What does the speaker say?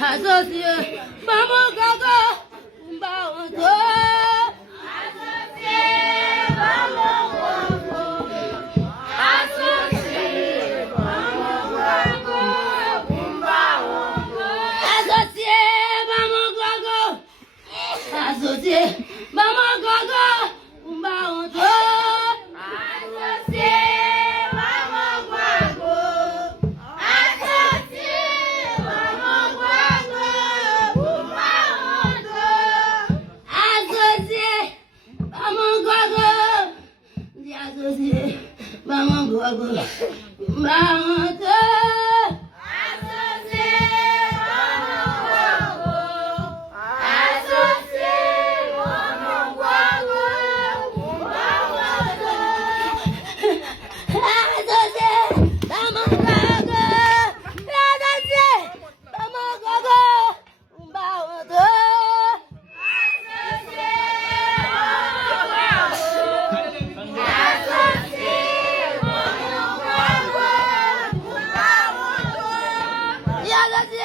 asosye, vamos gaga, vamos go. Asosye, vamos gaga, asosye, vamos gaga, vamos go. Asosye, vamos gaga, asosye, vamos gaga, vamos go. Vamos, vamos, vamos, Yeah, that's it.